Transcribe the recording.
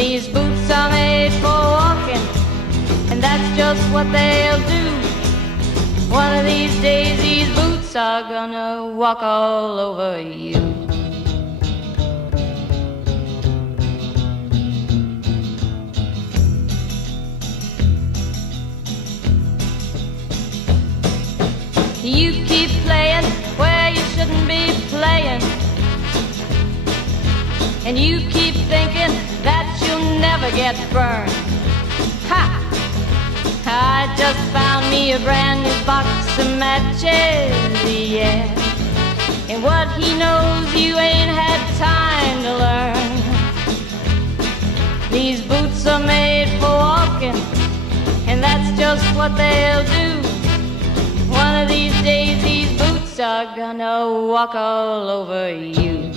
These boots are made for walking, and that's just what they'll do. One of these days these boots are gonna walk all over you. You keep playing where you shouldn't be playing, and you keep thinking that you'll never get burned. Ha! I just found me a brand new box of matches, yeah. And what he knows you ain't had time to learn. These boots are made for walking, and that's just what they'll do. One of these days these boots are gonna walk all over you.